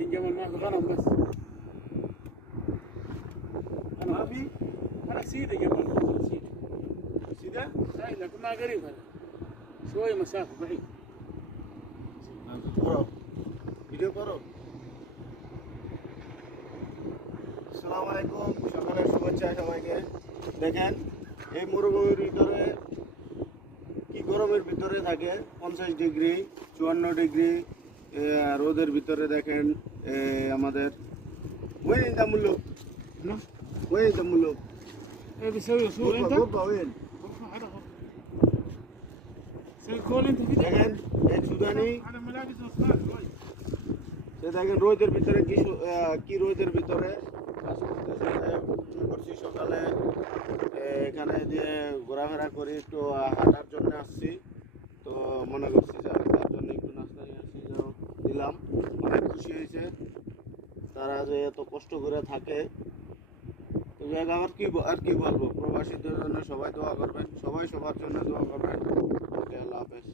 الجمل ما في غنم بس. ما في؟ أنا سيدة جمل سيدة. سيدة؟ أي لكن ما قريب هذا. شوية مسافة بعيد. করো ভিডিও করো। আসসালামু আলাইকুম, সকালের শুভেচ্ছা সবাইকে। দেখেন এই মরুভূমির ভিতরে কি গরমের ভিতরে থাকে 50 ডিগ্রি 54 ডিগ্রি রোদের ভিতরে দেখেন আমাদের وين انت ملوك؟ وين انت ملوك؟ إيه بيسوي صور أنت؟ غرفة وين؟ غرفة على غرفة. سوي كول أنت كده؟ দেখেন এক সুদানি على ملابس أصغر شوي. সে দেখেন রোদের ভিতরে কি রোদের ভিতরে কাজ করতেছে। করছি সকালে এখানে দিয়ে ঘোরাফেরা করি, একটু হাঁটার জন্য আসছি। তো মনে করছি যে আমি তার জন্য একটু নাস্তা নিয়ে আসছি, যেন দিলাম। অনেক খুশি হয়েছে তারা যে এত কষ্ট করে থাকে। তো যাই হোক, আর কি বলবো, প্রবাসীদের জন্য সবাই দোয়া করবেন, সবাই সবার জন্য দোয়া করবেন। ওকে, আল্লাহ হাফেজ।